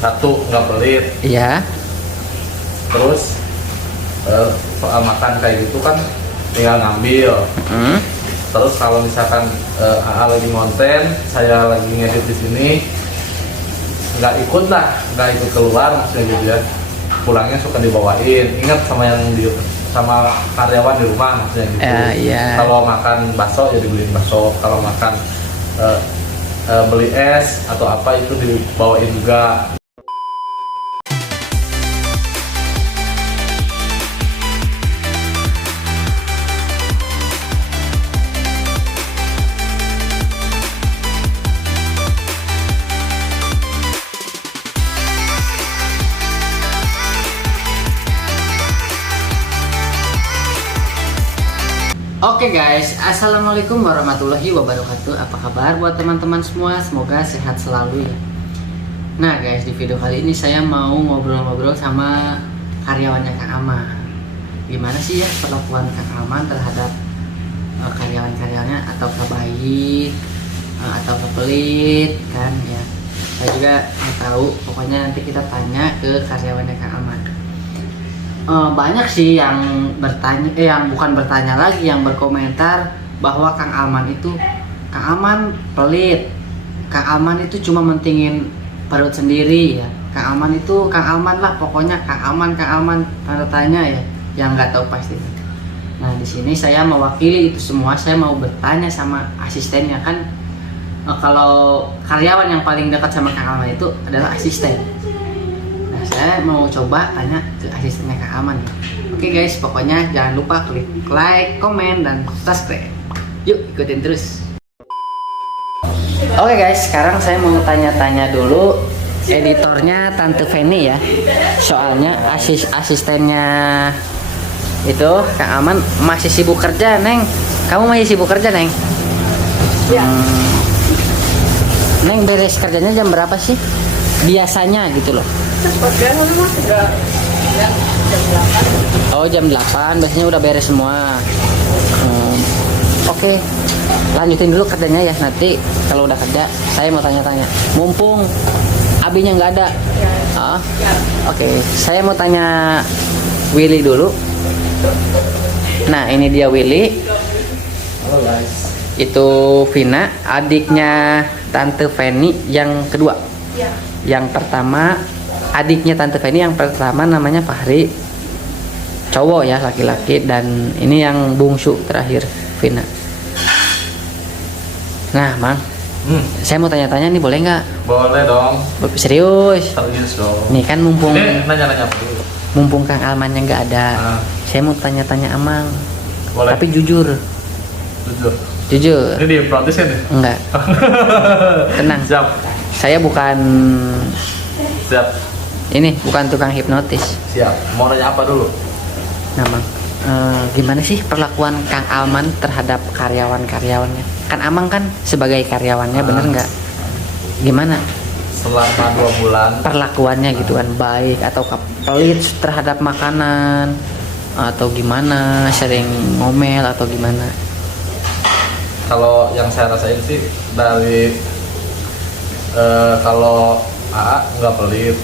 Satu, nggak pelit. Iya. Terus soal makan kayak gitu kan tinggal ngambil. Terus kalau misalkan AA lagi ngonten, saya lagi ngedit di sini, nggak ikut keluar maksudnya gitu ya. Pulangnya suka dibawain. Ingat sama karyawan di rumah maksudnya gitu. Iya. Kalau makan bakso ya dibeliin bakso. Kalau makan beli es atau apa itu dibawain juga. Oke guys, assalamualaikum warahmatullahi wabarakatuh. Apa kabar buat teman-teman semua? Semoga sehat selalu ya. Nah guys, di video kali ini saya mau ngobrol-ngobrol sama karyawannya Kang Aman. Gimana sih ya perlakuan Kang Aman terhadap karyawan-karyawannya, atau baik atau pelit kan ya. Saya juga mau tahu, pokoknya nanti kita tanya ke karyawannya Kang Aman. Banyak sih yang bertanya, yang bukan bertanya lagi, yang berkomentar bahwa Kang Aman pelit, Kang Aman itu cuma mentingin perut sendiri ya. Kang Aman lah, pokoknya Kang Aman tanda tanya ya, yang nggak tahu pasti. Nah di sini saya mewakili itu semua, saya mau bertanya sama asistennya kan. Kalau karyawan yang paling dekat sama Kang Aman itu adalah asisten. Saya mau coba tanya ke asistennya Kang Aman. Oke guys, pokoknya jangan lupa klik like, komen, dan subscribe. Yuk ikutin terus. Oke guys, sekarang saya mau tanya-tanya dulu editornya Tante Feni ya. Soalnya asistennya itu Kang Aman masih sibuk kerja, Neng. Kamu masih sibuk kerja, Neng? Ya. Neng beres kerjanya jam berapa sih? Biasanya gitu loh. Oh jam 8 biasanya udah beres semua. Oke, lanjutin dulu kerjanya ya. Nanti kalau udah kerja saya mau tanya-tanya, mumpung abinya nggak ada ya. Oke, saya mau tanya Willy dulu. Nah ini dia Willy. Halo guys. Itu Vina, adiknya Tante Feni yang kedua ya. Yang pertama adiknya Tante Feni yang pertama namanya Fahri, cowok ya, laki-laki. Dan ini yang bungsu terakhir, Vina. Nah Mang, saya mau tanya-tanya nih, boleh nggak? Boleh dong. Serius? Serius dong. Nih kan mumpung nanya-nanya dulu. Mumpung Kang Alman yang nggak ada, saya mau tanya-tanya Amang. Boleh. Tapi jujur. Jujur. Ini diprotes ya nih? Enggak. Tenang. Siap. Saya bukan. Siap. Ini bukan tukang hipnotis. Siap. Mau nanya apa dulu? Nah Mang, gimana sih perlakuan Kang Alman terhadap karyawan-karyawannya? Kan Amang kan sebagai karyawannya, bener nggak? Gimana? Selama 2 bulan perlakuannya gitu kan, baik atau pelit terhadap makanan, atau gimana, sering ngomel atau gimana? Kalau yang saya rasain sih dari kalau AA nggak pelit,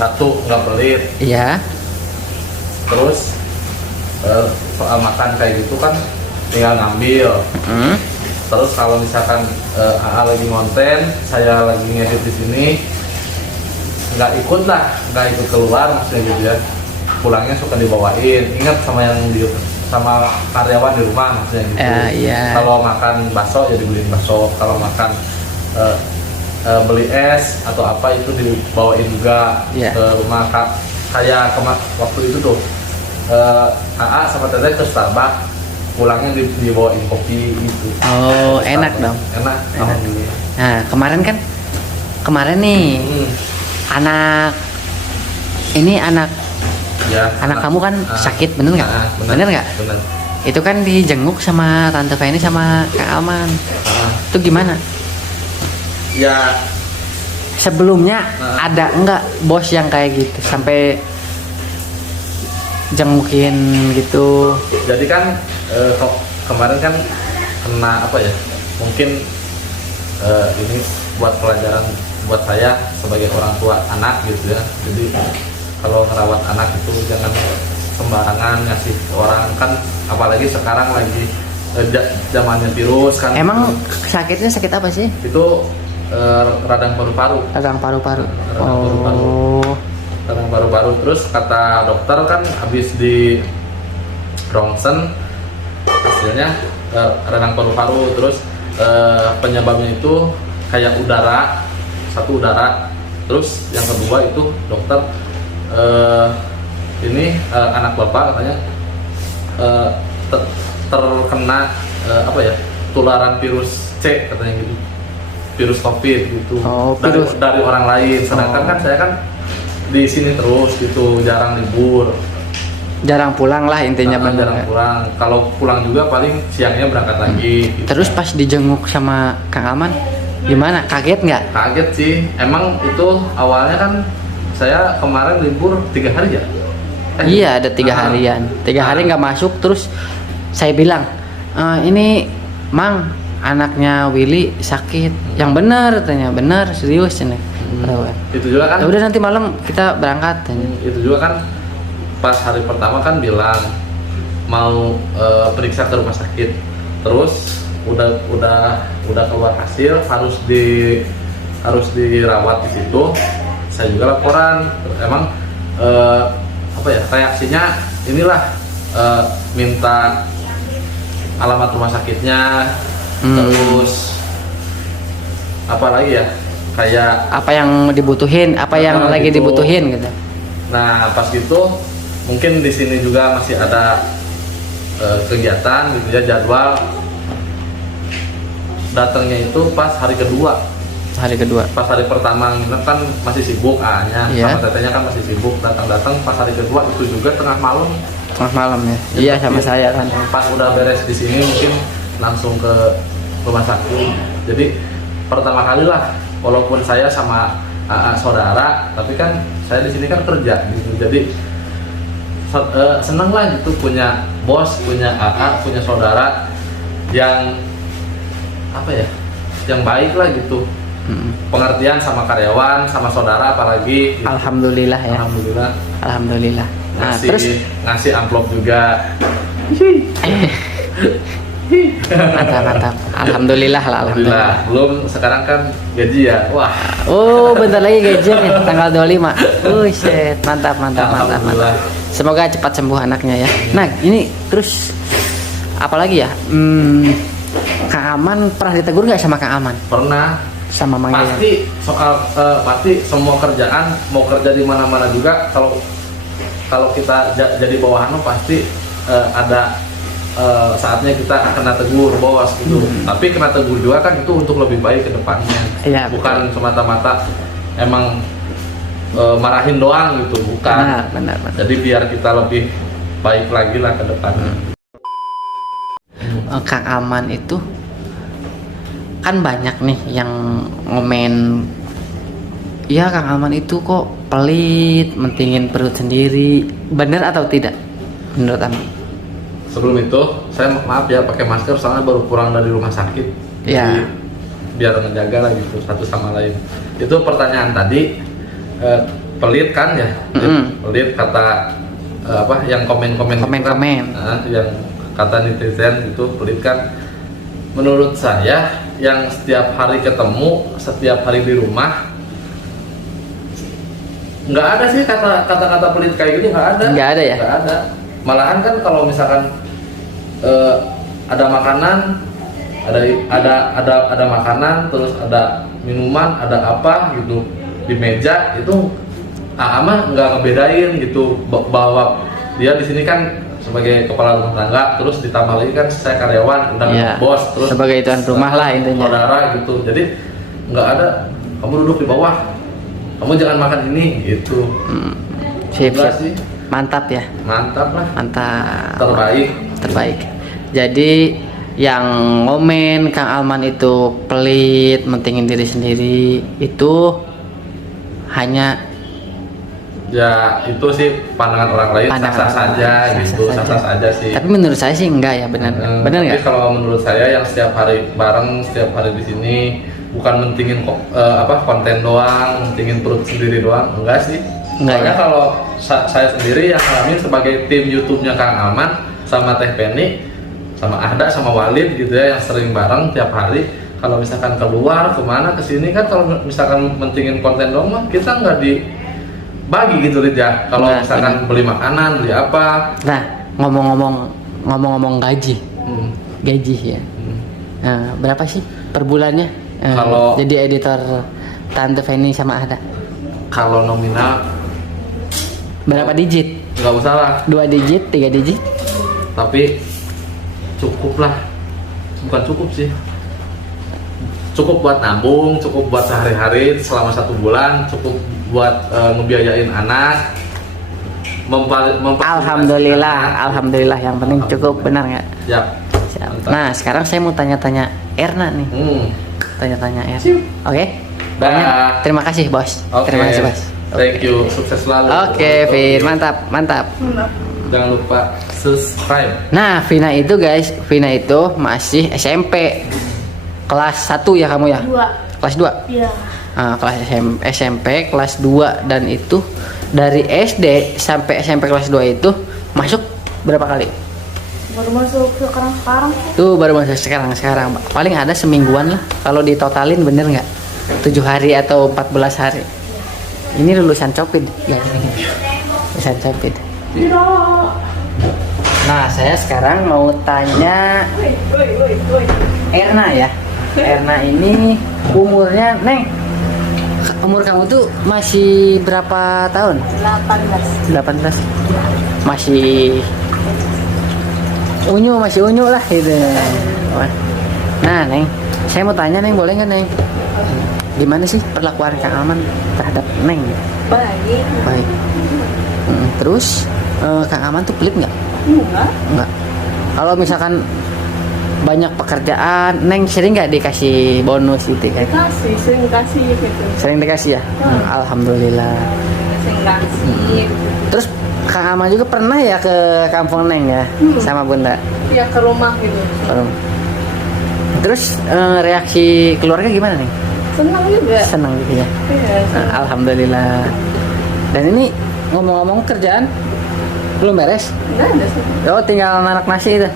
satu nggak pelit. Iya. Terus soal makan kayak gitu kan tinggal ngambil. Terus kalau misalkan AA lagi ngonten, saya lagi ngedit di sini, nggak ikut keluar maksudnya gitu ya. Pulangnya suka dibawain. Ingat sama karyawan di rumah maksudnya gitu. Iya. Kalau makan bakso ya dibeliin bakso. Kalau makan beli es atau apa itu dibawain juga ke rumah. Kayak waktu itu tuh AA sama Teteh ke Starbucks, pulangnya dibawain kopi gitu. Oh enak dong. Enak. Nah kemarin nih anak ya, anak kamu kan sakit, bener nggak? Bener nggak? Bener. Itu kan dijenguk sama Tante Feni sama Kang Alman. Itu gimana? Ya sebelumnya ada enggak bos yang kayak gitu sampai jengukin gitu? Jadi kan kemarin kan kena apa ya? Mungkin ini buat pelajaran buat saya sebagai orang tua anak gitu ya. Jadi kalau ngerawat anak itu jangan sembarangan ngasih ke orang, kan apalagi sekarang lagi zamannya virus kan. Emang sakitnya sakit apa sih? Itu radang paru-paru. Radang paru-paru. Radang paru-paru. Oh. Radang paru-paru. Terus kata dokter kan habis di rongsen hasilnya radang paru-paru. Terus penyebabnya itu kayak udara, satu udara. Terus yang kedua itu dokter ini anak bapak katanya terkena apa ya, tularan virus C katanya gitu, virus COVID gitu. Oh, virus. Dari orang lain. Sedangkan kan saya kan di sini terus gitu, jarang libur, Jarang pulang lah intinya bener. jarang pulang. Kalau pulang juga paling siangnya berangkat lagi gitu. Terus pas dijenguk sama Kang Aman, gimana? Kaget nggak? Kaget sih, emang itu awalnya kan saya kemarin libur 3 hari ya. Iya, ada 3 Nah, harian. 3 hari nggak masuk. Terus saya bilang, ini Mang, anaknya Willy sakit. Yang benar, tanya benar, serius ini. Itu juga kan. Ya udah nanti malam kita berangkat. Tanya. Itu juga kan pas hari pertama kan bilang mau periksa ke rumah sakit. Terus udah keluar hasil harus dirawat di situ. Saya juga laporan, emang apa ya, reaksinya inilah minta alamat rumah sakitnya, terus apa lagi ya, kayak Apa yang dibutuhin, apa yang lagi gitu. dibutuhin gitu. Nah pas gitu mungkin di sini juga masih ada kegiatan gitu ya, jadwal datangnya itu pas hari kedua. Hari kedua. Pas hari pertama nginep kan masih sibuk nya, Iya. sama tetenya kan masih sibuk, datang pas hari kedua itu juga tengah malam. Tengah malam ya. Iya sama saya kan. Pas udah beres di sini mungkin langsung ke rumah sakit. Jadi pertama kali lah, walaupun saya sama saudara, tapi kan saya di sini kan kerja gitu. Jadi seneng lah gitu punya bos, punya punya saudara yang apa ya, yang baik lah gitu. Pengertian sama karyawan, sama saudara apalagi gitu. Alhamdulillah ya. Alhamdulillah. Alhamdulillah. Nah, Ngasih, terus ngasih amplop juga. mantap. Alhamdulillah lah, alhamdulillah. Belum, sekarang kan gaji ya. Wah, Oh, bentar lagi gajian ya, tanggal 25. Set, mantap. alhamdulillah. Semoga cepat sembuh anaknya ya. Nah, ini terus apalagi ya? Kang Aman pernah ditegur nggak sama Kang Aman? Pernah. Sama Mang Yaya? Pasti soal pasti semua kerjaan, mau kerja di mana-mana juga, kalau kita jadi bawahan pasti ada saatnya kita kena tegur bos gitu. Tapi kena tegur juga kan itu untuk lebih baik ke depannya. Iya, Bukan semata-mata emang marahin doang gitu, bukan. Benar. Jadi biar kita lebih baik lagi lah ke depannya. Kang Aman itu kan banyak nih yang ngomen, ya Kang Aman itu kok pelit, mentingin perut sendiri. Benar atau tidak menurut Aman? Sebelum itu saya maaf ya pakai masker soalnya baru pulang dari rumah sakit. Ya. Jadi biar ngejaga lah gitu satu sama lain. Itu pertanyaan tadi pelit kan ya? Pelit kata apa yang komen-komen itu kan, yang kata netizen itu pelit kan. Menurut saya yang setiap hari ketemu, setiap hari di rumah, nggak ada sih kata-kata pelit kayak gini, nggak ada. Nggak ada ya? Nggak ada. Malahan kan kalau misalkan ada makanan, ada makanan, terus ada minuman, ada apa gitu di meja itu, mah nggak ngebedain gitu bahwa dia di sini kan sebagai kepala rumah tangga, terus ditambah lagi kan saya karyawan, udah bos, terus sebagai tuan rumah lah intinya. Saudara gitu. Jadi nggak ada kamu duduk di bawah, kamu jangan makan ini gitu. Sip. Sih. Mantap ya. Mantap lah. Mantap. Terbaik. Jadi yang ngomen Kang Alman itu pelit, mentingin diri sendiri, itu hanya ya itu sih pandangan orang lain, sah-sah saja sih. Tapi menurut saya sih enggak ya, benar Tapi nggak? kalau menurut saya yang setiap hari bareng, setiap hari di sini, bukan mentingin konten doang, mentingin perut sendiri doang, enggak sih. Enggak, Soalnya ya? kalau saya sendiri yang ngalamin sebagai tim YouTube-nya Kang Aman sama Teh Penny sama Ahda sama Walid gitu ya, yang sering bareng tiap hari. Kalau misalkan keluar kemana kesini kan, kalau misalkan mentingin konten doang mah kita nggak dibagi gitu Lid ya. Kalau Nah, misalkan beli makanan, beli apa. Nah, ngomong-ngomong gaji. Hmm. Gaji ya. Berapa sih per bulannya? Kalau- jadi editor Tante Feni sama Ahda. Kalau nominal Berapa digit? nggak usah lah, 2 digit, 3 digit? tapi cukup lah. Bukan cukup sih, cukup buat nabung, cukup buat sehari-hari selama 1 bulan, cukup buat ngebiayain anak, Alhamdulillah yang penting cukup, benar nggak? Ya. Siap. Mantap. Nah, sekarang saya mau tanya-tanya Erna nih. Tanya-tanya Erna. Siap. Oke? Dah. Pokoknya terima kasih, Bos. Oke. Terima kasih, Bos. Thank you, sukses selalu. Oke, Vin, mantap. Jangan lupa subscribe. Nah, Vina itu masih SMP. Kelas 1 ya kamu ya? 2. Kelas 2? Iya. Kelas SMP kelas 2, dan itu dari SD sampai SMP kelas 2 itu masuk berapa kali? Baru masuk sekarang sih. Tuh baru masuk sekarang. Paling ada semingguan lah. Kalau ditotalin bener nggak? 7 hari atau 14 hari. Ini lulusan Copid. Ya, lulusan Copid. Nah, saya sekarang mau tanya Erna ya. Erna ini umurnya, Neng. Umur kamu tuh masih berapa tahun? 18. 18. Masih unyu lah gitu. Nah, Neng, saya mau tanya, Neng, boleh nggak, Neng? Gimana sih perlakuan Kang Aman terhadap Neng? Baik. Terus Kang Aman tuh pelit nggak? Enggak. Kalau misalkan banyak pekerjaan, Neng sering nggak dikasih bonus gitu kan? Sering dikasih gitu. Sering dikasih ya? Alhamdulillah. Sering kasih. Terus Kang Aman juga pernah ya ke kampung Neng ya, sama Bunda? Ya ke rumah gitu. Terus reaksi keluarga gimana nih? Senang juga. Senang gitu ya? Iya. Alhamdulillah. Dan ini ngomong-ngomong kerjaan belum beres? Enggak ada sih. Oh, tinggal nanak nasi itu.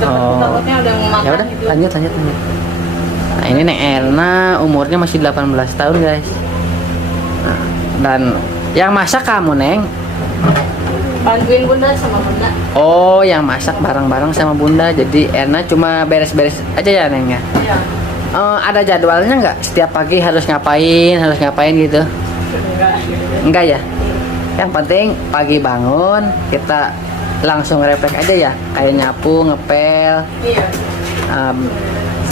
Takutnya udah mau makan Ya udah, gitu. lanjut. Nah, ini Neng Erna umurnya masih 18 tahun, guys. Nah, dan yang masak kamu, Neng? Bantuin Bunda sama Bunda. Oh, yang masak bareng-bareng sama Bunda. Jadi Erna cuma beres-beres aja ya, Neng ya? Iya. Ada jadwalnya nggak? Setiap pagi harus ngapain gitu? Enggak ya? Yang penting pagi bangun kita langsung refleks aja ya, kayak nyapu, ngepel, Iya.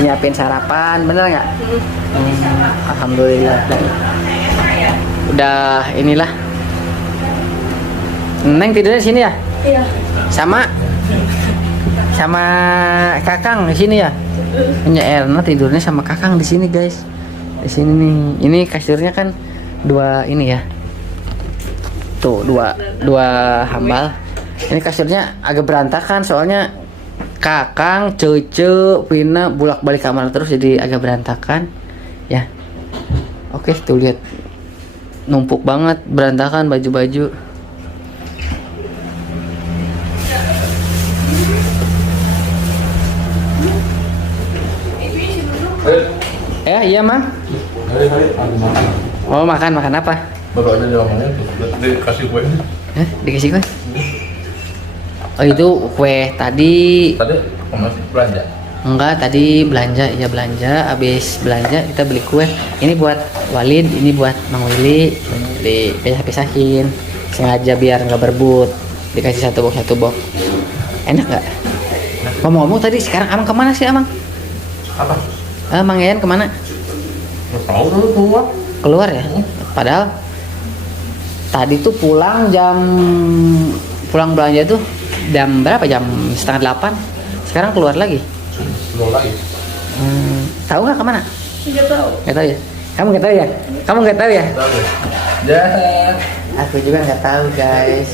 nyiapin sarapan, bener nggak? Alhamdulillah. Udah inilah. Neng tidurnya di sini ya? Iya. Sama Kakang di sini ya? Punya Erna tidurnya sama Kakang di sini, guys. Di sini nih. Ini kasurnya kan 2 ini ya. Tuh, dua hambal. Ini kasurnya agak berantakan soalnya Kakang, Cece, Vina bolak-balik kamar terus jadi agak berantakan. Ya. Oke, tuh lihat. Numpuk banget, berantakan baju-baju. Iya, Mang. Oh, makan apa? Baru aja diomongin, dikasih kue. Dikasih kue? Oh, itu kue tadi. Tadi masih belanja. Enggak, tadi belanja. Habis belanja kita beli kue. Ini buat Walid, ini buat Mang Willy. Dipisah-pisahin sengaja biar nggak berebut. Dikasih satu box. Enak nggak? Ngomong-ngomong tadi sekarang Amang kemana sih, Amang? Apa? Mang Yayan kemana? Nggak tahu dulu keluar. Keluar ya? Padahal tadi tuh pulang belanja tuh jam berapa? Jam 7:30. Sekarang keluar lagi. Keluar lagi. Tahu nggak kemana? Tidak tahu. Nggak tahu ya? Kamu nggak tahu ya? Tahu ya. Ya. Aku juga nggak tahu, guys.